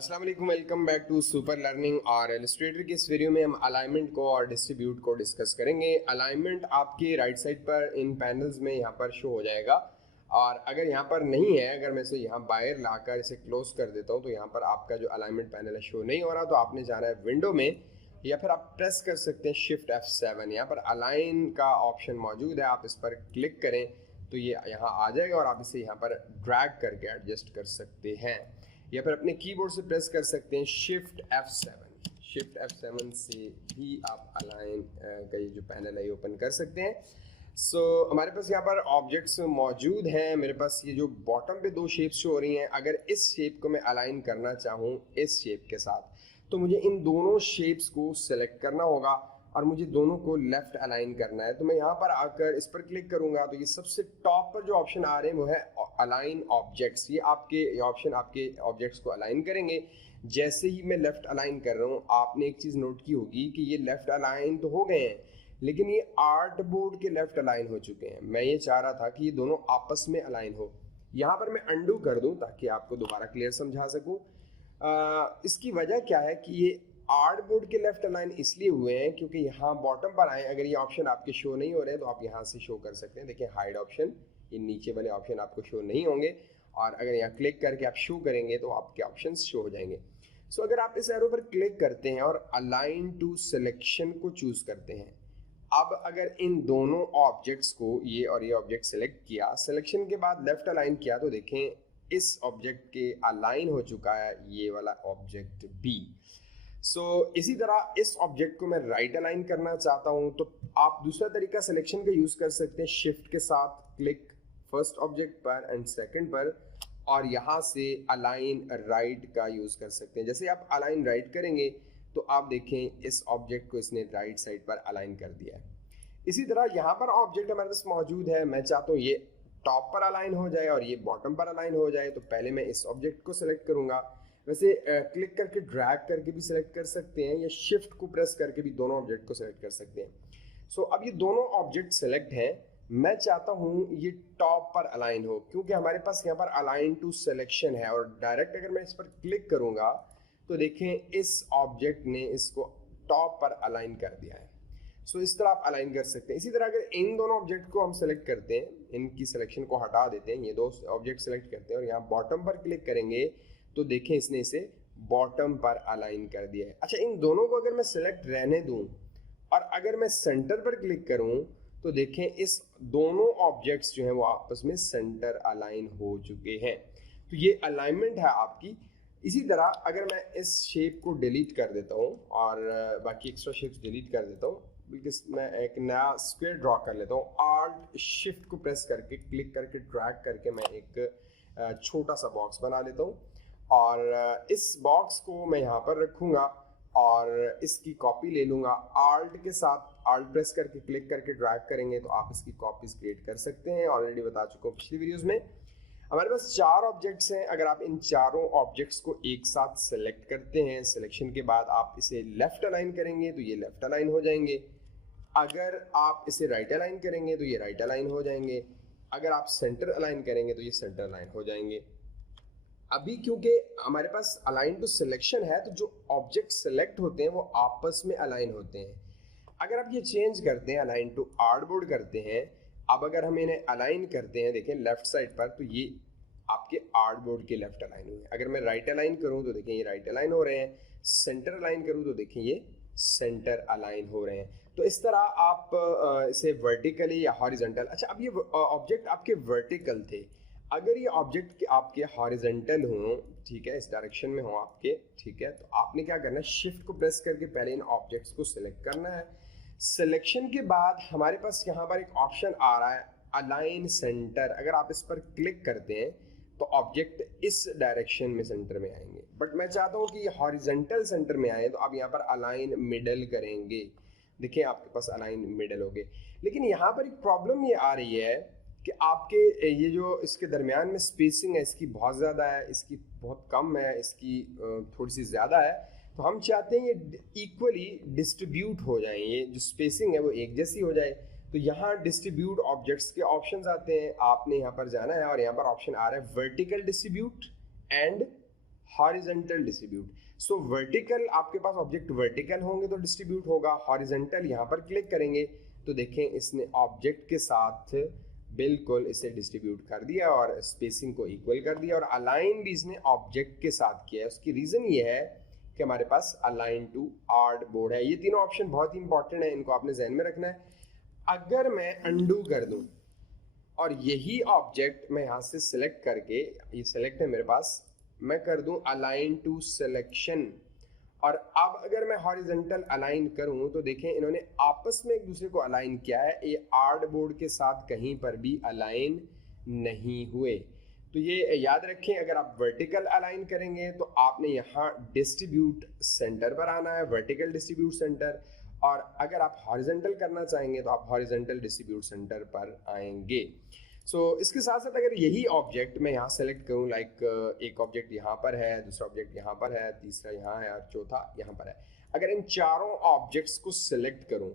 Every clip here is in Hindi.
अस्सलाम वालेकुम, welcome back to Super Learning. और इलस्ट्रेटर की इस वीडियो में हम अलाइनमेंट को और डिस्ट्रीब्यूट को डिस्कस करेंगे। अलाइनमेंट आपके राइट साइड पर इन पैनल्स में यहाँ पर शो हो जाएगा, और अगर यहाँ पर नहीं है, अगर मैं इसे यहाँ बाहर लाकर इसे क्लोज कर देता हूँ तो यहाँ पर आपका जो अलाइनमेंट पैनल है शो नहीं हो रहा। तो आपने जाना है विंडो में, या फिर आप प्रेस कर सकते हैं शिफ्ट F7। यहाँ पर अलाइन का ऑप्शन मौजूद है, आप इस पर क्लिक करें तो ये यहाँ आ जाएगा और आप इसे यहाँ पर ड्रैग करके एडजस्ट कर सकते हैं, या फिर अपने कीबोर्ड से प्रेस कर सकते हैं शिफ्ट F7। शिफ्ट F7 से भी आप अलाइन का ये जो पैनल है ये ओपन कर सकते हैं। हमारे पास यहाँ पर ऑब्जेक्ट्स मौजूद हैं। मेरे पास ये जो बॉटम पे दो शेप्स शो हो रही हैं, अगर इस शेप को मैं अलाइन करना चाहूँ इस शेप के साथ, तो मुझे इन दोनों शेप्स को सिलेक्ट करना होगा और मुझे दोनों को लेफ्ट अलाइन करना है। तो मैं यहाँ पर आकर इस पर क्लिक करूंगा तो ये सबसे टॉप पर जो ऑप्शन आ रहे हैं वो है अलाइन ऑब्जेक्ट्स। ये ऑप्शन आपके ऑब्जेक्ट्स को अलाइन करेंगे। जैसे ही मैं लेफ्ट अलाइन कर रहा हूँ, आपने एक चीज़ नोट की होगी कि ये लेफ्ट अलाइन तो हो गए हैं, लेकिन ये आर्ट बोर्ड के लेफ्ट अलाइन हो चुके हैं। मैं ये चाह रहा था कि ये दोनों आपस में अलाइन हो। यहाँ पर मैं अंडू कर दूँ ताकि आपको दोबारा क्लियर समझा सकूँ। इसकी वजह क्या है कि ये आर्ट बोर्ड के लेफ्ट अलाइन इसलिए हुए हैं क्योंकि यहाँ बॉटम पर आए, अगर ये ऑप्शन आपके शो नहीं हो रहे हैं तो आप यहाँ से शो कर सकते हैं। देखिए हाइड ऑप्शन, ये नीचे वाले ऑप्शन आपको शो नहीं होंगे, और अगर यहाँ क्लिक करके आप शो करेंगे तो आपके ऑप्शन शो हो जाएंगे। अगर आप इस एरो पर क्लिक करते हैं और अलाइन टू सिलेक्शन को चूज करते हैं, अब अगर इन दोनों ऑब्जेक्ट्स को, ये और ये ऑब्जेक्ट सिलेक्ट किया, सिलेक्शन के बाद लेफ्ट अलाइन किया, तो देखें इस ऑब्जेक्ट के अलाइन हो चुका है ये वाला ऑब्जेक्ट बी। इसी तरह इस ऑब्जेक्ट को मैं राइट अलाइन करना चाहता हूं तो आप दूसरा तरीका सिलेक्शन का यूज कर सकते हैं। शिफ्ट के साथ क्लिक फर्स्ट ऑब्जेक्ट पर एंड सेकंड पर, और यहां से अलाइन राइट का यूज कर सकते हैं। जैसे आप अलाइन राइट करेंगे तो आप देखें इस ऑब्जेक्ट को इसने राइट साइड पर अलाइन कर दिया है। इसी तरह यहाँ पर ऑब्जेक्ट हमारे पास मौजूद है, मैं चाहता हूँ ये टॉप पर अलाइन हो जाए और ये बॉटम पर अलाइन हो जाए। तो पहले मैं इस ऑब्जेक्ट को सिलेक्ट करूंगा। वैसे क्लिक करके ड्रैग करके भी सिलेक्ट कर सकते हैं, या शिफ्ट को प्रेस करके भी दोनों ऑब्जेक्ट को सिलेक्ट कर सकते हैं। अब ये दोनों ऑब्जेक्ट सिलेक्ट हैं। मैं चाहता हूँ ये टॉप पर अलाइन हो, क्योंकि हमारे पास यहाँ पर अलाइन टू सिलेक्शन है, और डायरेक्ट अगर मैं इस पर क्लिक करूंगा तो देखें इस ऑब्जेक्ट ने इसको टॉप पर अलाइन कर दिया है। इस तरह आप अलाइन कर सकते हैं। इसी तरह अगर इन दोनों ऑब्जेक्ट को हम सेलेक्ट करते हैं, इनकी सिलेक्शन को हटा देते हैं, ये दो ऑब्जेक्ट सेलेक्ट करते हैं और यहाँ बॉटम पर क्लिक करेंगे तो देखें इसने इसे बॉटम पर अलाइन कर दिया है। अच्छा, इन दोनों को अगर मैं सिलेक्ट रहने दूं और अगर मैं सेंटर पर क्लिक करूं तो देखें इस दोनों ऑब्जेक्ट्स जो हैं वो आपस में सेंटर अलाइन हो चुके हैं। तो ये अलाइनमेंट है आपकी। इसी तरह अगर मैं इस शेप को डिलीट कर देता हूँ और बाकी एक्स्ट्रा शेप्स डिलीट कर देता हूँ, बिल्कुल मैं एक नया स्क्वायर ड्रॉ कर लेता हूँ। आल्ट शिफ्ट को प्रेस करके क्लिक करके ड्रैग करके मैं एक छोटा सा बॉक्स बना लेता हूँ, और इस बॉक्स को मैं यहाँ पर रखूँगा और इसकी कॉपी ले लूँगा। आल्ट के साथ आल्ट प्रेस करके क्लिक करके ड्रैग करेंगे तो आप इसकी कॉपीज क्रिएट कर सकते हैं। ऑलरेडी बता चुका हूँ पिछली वीडियोज़ में। हमारे पास 4 ऑब्जेक्ट्स हैं। अगर आप इन चारों ऑब्जेक्ट्स को एक साथ सेलेक्ट करते हैं, सिलेक्शन के बाद आप इसे लेफ्ट अलाइन करेंगे तो ये लेफ्ट अलाइन हो जाएंगे। अगर आप इसे राइट अलाइन करेंगे तो ये राइट अलाइन हो जाएंगे। अगर आप सेंटर अलाइन करेंगे तो ये सेंटर अलाइन हो जाएंगे। अभी क्योंकि हमारे पास अलाइन टू सिलेक्शन है, तो जो ऑब्जेक्ट सेलेक्ट होते हैं वो आपस में अलाइन होते हैं। अगर आप ये चेंज करते हैं, अलाइन टू आर्टबोर्ड करते हैं, अब अगर हम इन्हें अलाइन करते हैं, देखें लेफ्ट साइड पर, तो ये आपके आर्टबोर्ड के लेफ्ट अलाइन हुए। अगर मैं राइट अलाइन करूं तो देखें ये राइट अलाइन हो रहे हैं। सेंटर अलाइन करूं तो देखें ये सेंटर अलाइन हो रहे हैं। तो इस तरह आप इसे वर्टिकली या हॉरिजॉन्टल, अच्छा अब ये ऑब्जेक्ट आपके वर्टिकल थे, अगर ये ऑब्जेक्ट आपके हॉरिजॉन्टल हों, ठीक है, इस डायरेक्शन में हो आपके, ठीक है, तो आपने क्या करना है, शिफ्ट को प्रेस करके पहले इन ऑब्जेक्ट्स को सिलेक्ट करना है। सिलेक्शन के बाद हमारे पास यहाँ पर एक ऑप्शन आ रहा है अलाइन सेंटर। अगर आप इस पर क्लिक करते हैं तो ऑब्जेक्ट इस डायरेक्शन में सेंटर में आएंगे, बट मैं चाहता हूँ कि ये हॉरिजॉन्टल सेंटर में आए, तो आप यहाँ पर अलाइन मिडल करेंगे। देखिए आपके पास अलाइन मिडल हो गए। लेकिन यहाँ पर एक प्रॉब्लम ये आ रही है कि आपके ये जो इसके दरमियान में स्पेसिंग है इसकी बहुत ज़्यादा है, इसकी बहुत कम है, इसकी थोड़ी सी ज़्यादा है। तो हम चाहते हैं ये इक्वली डिस्ट्रीब्यूट हो जाए, ये जो स्पेसिंग है वो एक जैसी हो जाए। तो यहाँ डिस्ट्रीब्यूट ऑब्जेक्ट्स के ऑप्शंस आते हैं, आपने यहाँ पर जाना है और यहाँ पर ऑप्शन आ रहा है vertical distribute and horizontal distribute. So vertical आपके पास ऑब्जेक्ट वर्टिकल होंगे तो डिस्ट्रीब्यूट होगा, हॉरिजॉन्टल यहाँ पर क्लिक करेंगे तो देखें इसने ऑब्जेक्ट के साथ बिल्कुल इसे डिस्ट्रीब्यूट कर दिया और स्पेसिंग को इक्वल कर दिया और अलाइन भी इसने ऑब्जेक्ट के साथ किया है। उसकी रीज़न ये है कि हमारे पास अलाइन टू आर्ट बोर्ड है। ये तीनों ऑप्शन बहुत ही इंपॉर्टेंट है, इनको आपने जहन में रखना है। अगर मैं अंडू कर दूं और यही ऑब्जेक्ट मैं यहाँ से सिलेक्ट करके, ये सिलेक्ट है मेरे पास, मैं कर दूं अलाइन टू सिलेक्शन और अब अगर मैं हॉरिजॉन्टल अलाइन करूं तो देखें इन्होंने आपस में एक दूसरे को अलाइन किया है, ये आर्ट बोर्ड के साथ कहीं पर भी अलाइन नहीं हुए। तो ये याद रखें, अगर आप वर्टिकल अलाइन करेंगे तो आपने यहाँ डिस्ट्रीब्यूट सेंटर पर आना है, वर्टिकल डिस्ट्रीब्यूट सेंटर, और अगर आप हॉरिजॉन्टल करना चाहेंगे तो आप हॉरिजॉन्टल डिस्ट्रीब्यूट सेंटर पर आएंगे। इसके साथ साथ अगर यही ऑब्जेक्ट मैं यहाँ सेलेक्ट करूँ, लाइक एक ऑब्जेक्ट यहाँ पर है, दूसरा ऑब्जेक्ट यहाँ पर है, तीसरा यहाँ है और चौथा यहाँ पर है, अगर इन चारों ऑब्जेक्ट्स को सिलेक्ट करूँ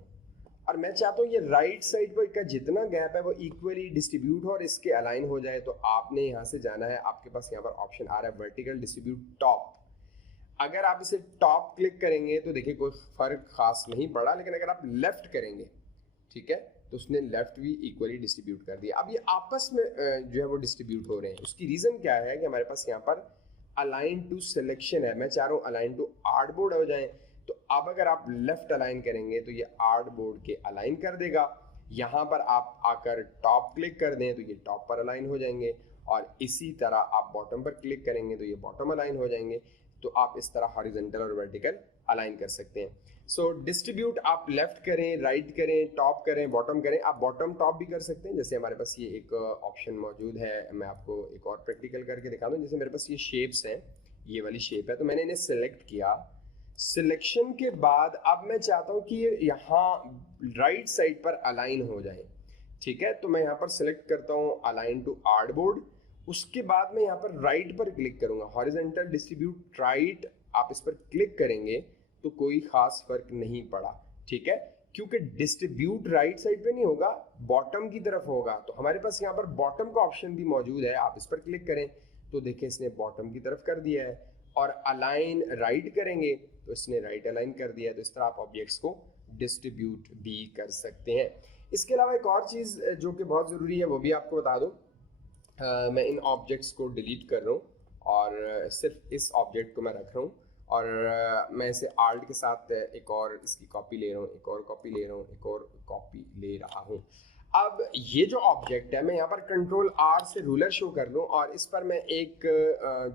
और मैं चाहता हूँ ये राइट साइड पर का जितना गैप है वो इक्वली डिस्ट्रीब्यूट हो और इसके अलाइन हो जाए, तो आपने यहाँ से जाना है, आपके पास यहाँ पर ऑप्शन आ रहा है वर्टिकल डिस्ट्रीब्यूट टॉप। अगर आप इसे टॉप क्लिक करेंगे तो देखिए कोई फर्क खास नहीं पड़ा, लेकिन अगर आप लेफ्ट करेंगे, ठीक है, तो उसने लेफ्ट भी इक्वली डिस्ट्रीब्यूट कर दिया। अब ये आपस में जो है वो डिस्ट्रीब्यूट हो रहे हैं। उसकी रीज़न क्या है कि हमारे पास यहाँ पर अलाइन टू सिलेक्शन है, मैं चाह रहा हूँ अलाइन टू आर्ट बोर्ड हो जाए, तो अब अगर आप लेफ्ट अलाइन करेंगे तो ये आर्ट बोर्ड के अलाइन कर देगा। यहाँ पर आप आकर टॉप क्लिक कर दें तो ये टॉप पर अलाइन हो जाएंगे और इसी तरह आप बॉटम पर क्लिक करेंगे तो ये बॉटम अलाइन हो जाएंगे। तो आप इस तरह हॉरिजॉन्टल और वर्टिकल अलाइन कर सकते हैं। डिस्ट्रीब्यूट आप लेफ्ट करें, राइट करें, टॉप करें, बॉटम करें, आप बॉटम टॉप भी कर सकते हैं। जैसे हमारे पास ये एक ऑप्शन मौजूद है, मैं आपको एक और प्रैक्टिकल करके दिखा दूं। जैसे मेरे पास ये शेप्स हैं, ये वाली शेप है, तो मैंने इन्हें सिलेक्ट किया। सिलेक्शन के बाद अब मैं चाहता हूँ कि ये यहाँ राइट साइड पर अलाइन हो जाए, ठीक है, तो मैं यहाँ पर सिलेक्ट करता हूँ अलाइन टू आर्ट बोर्ड। उसके बाद मैं यहाँ पर राइट पर क्लिक करूंगा, हॉरिजॉन्टल डिस्ट्रीब्यूट राइट, आप इस पर क्लिक करेंगे तो कोई खास फर्क नहीं पड़ा, ठीक है, क्योंकि डिस्ट्रीब्यूट राइट साइड पे नहीं होगा, बॉटम की तरफ होगा। तो हमारे पास यहाँ पर बॉटम का ऑप्शन भी मौजूद है, आप इस पर क्लिक करें तो देखिए इसने बॉटम की तरफ कर दिया है, और अलाइन राइट करेंगे तो इसने राइट अलाइन कर दिया है। तो इस तरह आप ऑब्जेक्ट्स को डिस्ट्रीब्यूट भी कर सकते हैं। इसके अलावा एक और चीज़ जो कि बहुत ज़रूरी है वो भी आपको बता दूँ, मैं इन ऑब्जेक्ट्स को डिलीट कर रहा हूँ और सिर्फ इस ऑब्जेक्ट को मैं रख रहा हूँ और मैं इसे आर्ट के साथ एक और इसकी कॉपी ले रहा हूँ, एक और कॉपी ले रहा हूँ, एक और कॉपी ले रहा हूँ। अब ये जो ऑब्जेक्ट है, मैं यहाँ पर कंट्रोल आर से रूलर शो कर लूँ और इस पर मैं एक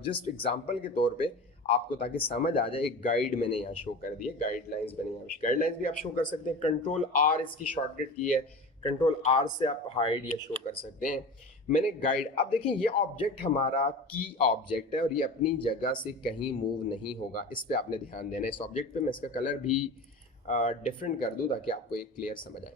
जस्ट एग्जांपल के तौर पे आपको ताकि समझ आ जाए, एक गाइड मैंने यहाँ शो कर दी है, गाइडलाइंस मैंने यहाँ, गाइडलाइंस भी आप शो कर सकते हैं। कंट्रोल आर इसकी शॉर्टकट की है, कंट्रोल आर से आप हाइड या शो कर सकते हैं। मैंने गाइड, अब देखिए ये ऑब्जेक्ट हमारा की ऑब्जेक्ट है और ये अपनी जगह से कहीं मूव नहीं होगा, इस पे आपने ध्यान देना है। इस ऑब्जेक्ट पे मैं इसका कलर भी डिफरेंट कर दूं ताकि आपको एक क्लियर समझ आए।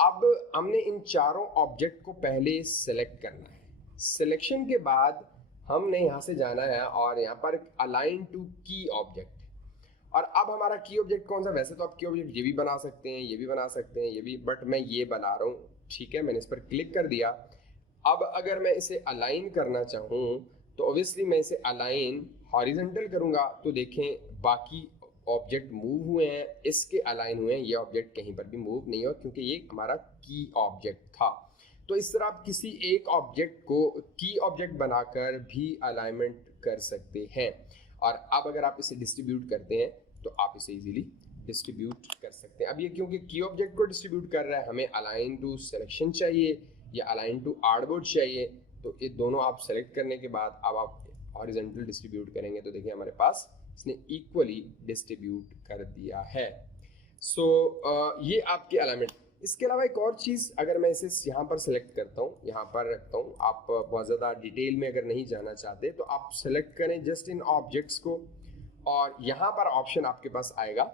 अब हमने इन चारों ऑब्जेक्ट को पहले सिलेक्ट करना है। सिलेक्शन के बाद हमने यहाँ से जाना है और यहाँ पर अलाइन टू की ऑब्जेक्ट, और अब हमारा की ऑब्जेक्ट कौन सा, वैसे तो आप की ऑब्जेक्ट ये भी बना सकते हैं, ये भी बना सकते हैं, ये भी, बट मैं ये बना रहा हूँ, ठीक है, मैंने इस पर क्लिक कर दिया। अब अगर मैं इसे अलाइन करना चाहूँ तो ऑब्वियसली मैं इसे अलाइन हॉरिजॉन्टल करूँगा तो देखें बाकी ऑब्जेक्ट मूव हुए हैं, इसके अलाइन हुए हैं, ये ऑब्जेक्ट कहीं पर भी मूव नहीं हुआ क्योंकि ये हमारा की ऑब्जेक्ट था। तो इस तरह आप किसी एक ऑब्जेक्ट को की ऑब्जेक्ट बनाकर भी अलाइनमेंट कर सकते हैं। और अब अगर आप इसे डिस्ट्रीब्यूट करते हैं तो आप इसे इजीली डिस्ट्रीब्यूट कर सकते हैं। अब ये क्योंकि की ऑब्जेक्ट को डिस्ट्रीब्यूट कर रहा है, हमें अलाइन टू सिलेक्शन चाहिए या अलाइन टू आर्ट बोर्ड चाहिए, तो ये दोनों आप सेलेक्ट करने के बाद अब आप हॉरिजॉन्टल डिस्ट्रीब्यूट करेंगे तो देखिए हमारे पास इसने इक्वली डिस्ट्रीब्यूट कर दिया है। ये आपके अलाइनमेंट। इसके अलावा एक और चीज़, अगर मैं इसे यहाँ पर सेलेक्ट करता हूँ, यहाँ पर रखता हूँ, आप बहुत ज़्यादा डिटेल में अगर नहीं जाना चाहते तो आप सेलेक्ट करें जस्ट इन ऑब्जेक्ट्स को, और यहाँ पर ऑप्शन आपके पास आएगा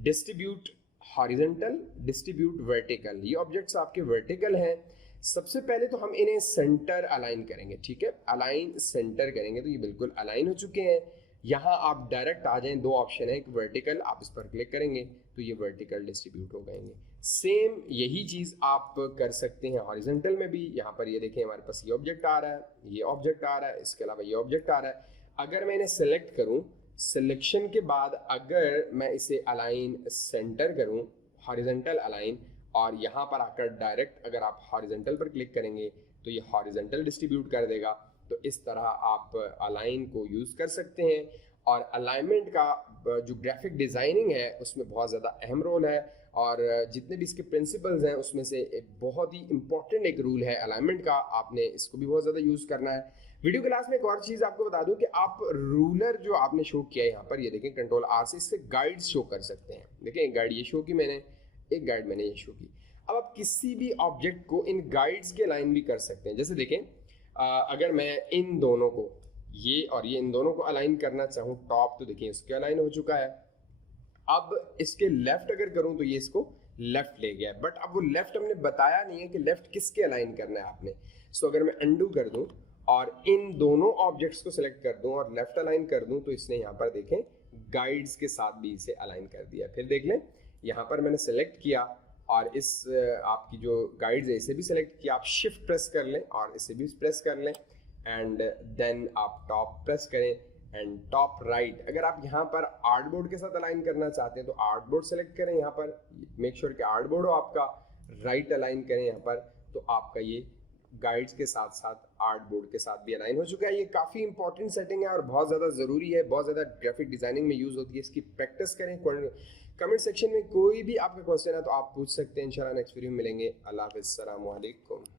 डिस्ट्रीब्यूट हॉरिजॉन्टल, डिस्ट्रीब्यूट वर्टिकल। ये ऑब्जेक्ट्स आपके वर्टिकल हैं। सबसे पहले तो हम इन्हें सेंटर अलाइन करेंगे, ठीक है, अलाइन सेंटर करेंगे तो ये बिल्कुल अलाइन हो चुके हैं। यहाँ आप डायरेक्ट आ जाएं, दो ऑप्शन है, एक वर्टिकल, आप इस पर क्लिक करेंगे तो ये वर्टिकल डिस्ट्रीब्यूट हो गएंगे। सेम यही चीज़ आप कर सकते हैं हॉरिजॉन्टल में भी। यहाँ पर ये देखें हमारे पास ये ऑब्जेक्ट आ रहा है, ये ऑब्जेक्ट आ रहा है, इसके अलावा ये ऑब्जेक्ट आ रहा है। अगर मैं इन्हें सेलेक्ट करूं, सिलेक्शन के बाद अगर मैं इसे अलाइन सेंटर करूं, हॉरिजॉन्टल अलाइन, और यहाँ पर आकर डायरेक्ट अगर आप हॉरिजॉन्टल पर क्लिक करेंगे तो ये हॉरिजॉन्टल डिस्ट्रीब्यूट कर देगा। तो इस तरह आप अलाइन को यूज़ कर सकते हैं। और अलाइनमेंट का जो ग्राफिक डिज़ाइनिंग है उसमें बहुत ज़्यादा अहम रोल है, और जितने भी इसके प्रिंसिपल्स हैं उसमें से एक बहुत ही इंपॉर्टेंट एक रूल है अलाइनमेंट का, आपने इसको भी बहुत ज़्यादा यूज़ करना है। वीडियो क्लास में एक और चीज़ आपको बता दूं कि आप रूलर जो आपने शो किया है यहाँ पर, ये देखें कंट्रोल आर से इससे गाइड्स शो कर सकते हैं। देखें एक गाइड ये शो की मैंने, एक गाइड मैंने ये शो की। अब आप किसी भी ऑब्जेक्ट को इन गाइड्स के अलाइन भी कर सकते हैं। जैसे देखें अगर मैं इन दोनों को, ये और ये, इन दोनों को अलाइन करना चाहूँ टॉप, तो देखिए इसके अलाइन हो चुका है। अब इसके लेफ्ट अगर करूं तो ये इसको लेफ्ट ले गया है, बट अब वो लेफ्ट हमने बताया नहीं है कि लेफ्ट किसके अलाइन करना है आपने। सो अगर मैं अंडू कर दूं और इन दोनों ऑब्जेक्ट्स को सिलेक्ट कर दूं और लेफ्ट अलाइन कर दूं, तो इसने यहाँ पर देखें गाइड्स के साथ भी इसे अलाइन कर दिया। फिर देख लें यहाँ पर मैंने सेलेक्ट किया और इस आपकी जो गाइड्स है इसे भी सिलेक्ट किया, आप शिफ्ट प्रेस कर लें और इसे भी प्रेस कर लें, एंड देन आप टॉप प्रेस करें एंड टॉप राइट। अगर आप यहाँ पर आर्टबोर्ड के साथ अलाइन करना चाहते हैं तो आर्टबोर्ड सेलेक्ट करें, यहाँ पर मेक श्योर कि आर्टबोर्ड हो आपका, राइट अलाइन करें यहाँ पर, तो आपका ये गाइड्स के साथ साथ आर्टबोर्ड के साथ भी अलाइन हो चुका है। ये काफ़ी इंपॉर्टेंट सेटिंग है और बहुत ज़्यादा ज़रूरी है, बहुत ज़्यादा ग्राफिक डिज़ाइनिंग में यूज़ होती है। इसकी प्रैक्टिस करें। कमेंट सेक्शन में कोई भी आपका क्वेश्चन है तो आप पूछ सकते हैं। इंशाल्लाह नेक्स्ट वीडियो में मिलेंगे। अल्लाह हाफ़िज़, अस्सलामु अलैकुम।